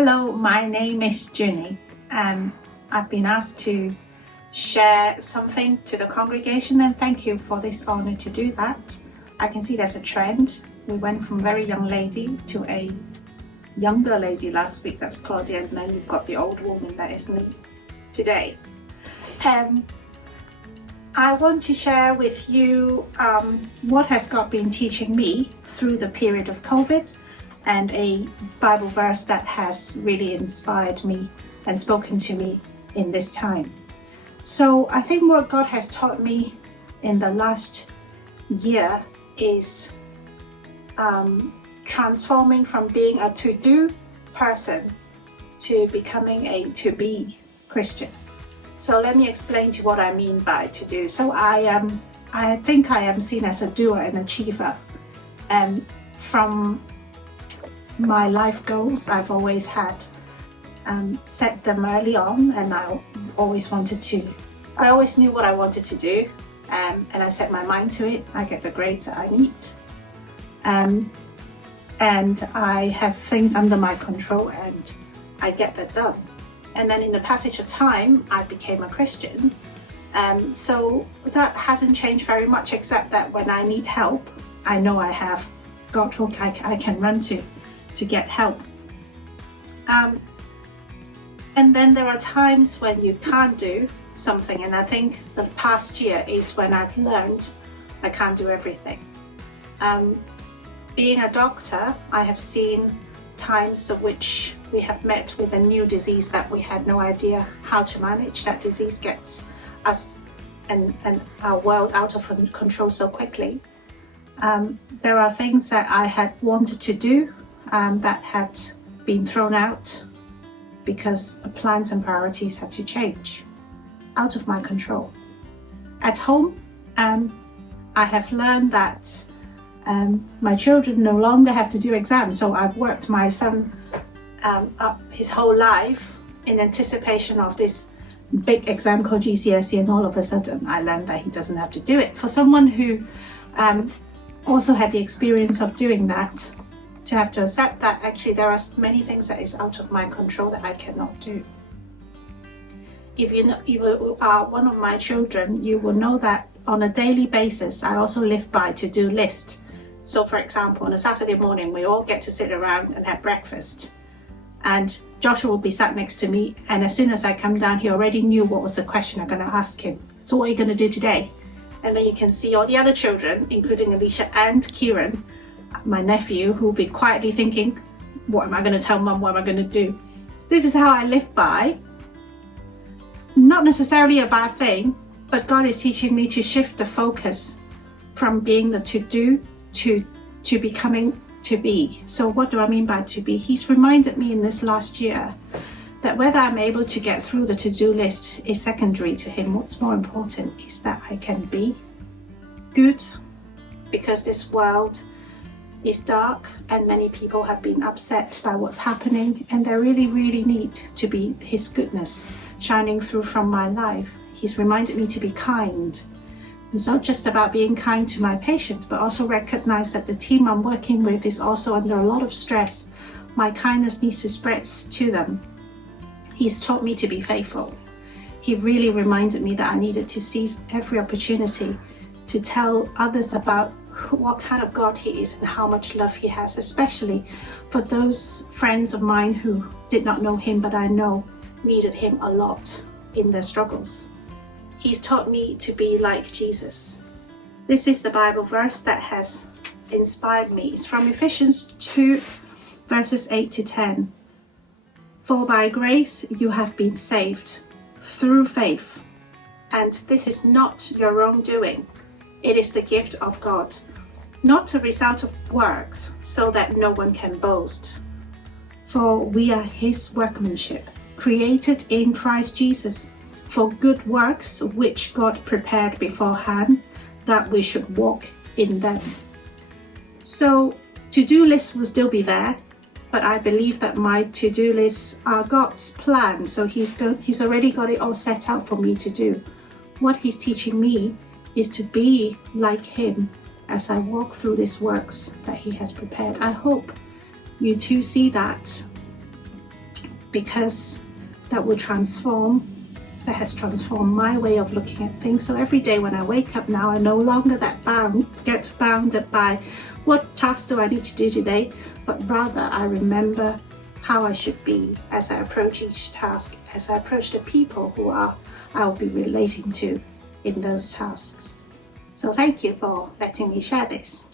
Hello, my name is Junny, and I've been asked to share something to the congregation, and thank you for this honor to do that. I can see there's a trend. We went from a very young lady to a younger lady last week, that's Claudia, and then you've got the old woman that is me today. I want to share with you what has God been teaching me through the period of COVID, and a Bible verse that has really inspired me and spoken to me in this time. So I think what God has taught me in the last year is transforming from being a to-do person to becoming a to-be Christian. So let me explain to you what I mean by to-do. So I think I am seen as a doer and achiever, and from my life goals, I've always had set them early on, and I always knew what I wanted to do, and I set my mind to it. I get the grades that I need, and I have things under my control, and I get that done. And then in the passage of time, I became a Christian, so that hasn't changed very much, except that when I need help, I know I have God who I can run to get help. And then there are times when you can't do something, and I think the past year is when I've learned I can't do everything. Being a doctor, I have seen times of which we have met with a new disease that we had no idea how to manage. That disease gets us and our world out of control so quickly. There are things that I had wanted to do that had been thrown out because the plans and priorities had to change, out of my control. At home, I have learned that my children no longer have to do exams, so I've worked my son up his whole life in anticipation of this big exam called GCSE, and all of a sudden I learned that he doesn't have to do it. For someone who also had the experience of doing that, to have to accept that actually there are many things that is out of my control that I cannot do. If you are one of my children, you will know that on a daily basis I also live by to-do list. So for example, on a Saturday morning we all get to sit around and have breakfast, and Joshua will be sat next to me, and as soon as I come down he already knew what was the question I'm going to ask him. So what are you going to do today? And then you can see all the other children, including Alicia and Kieran, my nephew, who will be quietly thinking, what am I going to tell mum, what am I going to do? This is how I live by. Not necessarily a bad thing, but God is teaching me to shift the focus from being the to-do to becoming to be. So what do I mean by to be? He's reminded me in this last year that whether I'm able to get through the to-do list is secondary to him. What's more important is that I can be good, because this world is dark and many people have been upset by what's happening, and they really need to be his goodness shining through from my life. He's reminded me to be kind. It's not just about being kind to my patients, but also recognize that the team I'm working with is also under a lot of stress. My kindness needs to spread to them. He's taught me to be faithful. He really reminded me that I needed to seize every opportunity to tell others about what kind of God he is and how much love he has, especially for those friends of mine who did not know him, but I know needed him a lot in their struggles. He's taught me to be like Jesus. This is the Bible verse that has inspired me. It's from Ephesians 2 verses 8 to 10. For by grace you have been saved through faith, and this is not your own doing. It is the gift of God, not a result of works, so that no one can boast. For we are his workmanship, created in Christ Jesus for good works, which God prepared beforehand that we should walk in them. So to-do lists will still be there, but I believe that my to-do lists are God's plan. So he's already got it all set out for me to do. What he's teaching me is to be like him as I walk through these works that he has prepared. I hope you too see that because that has transformed my way of looking at things. So every day when I wake up now, I no longer get bounded by what task do I need to do today, but rather I remember how I should be as I approach each task, as I approach the people who I'll be relating to in those tasks. So thank you for letting me share this.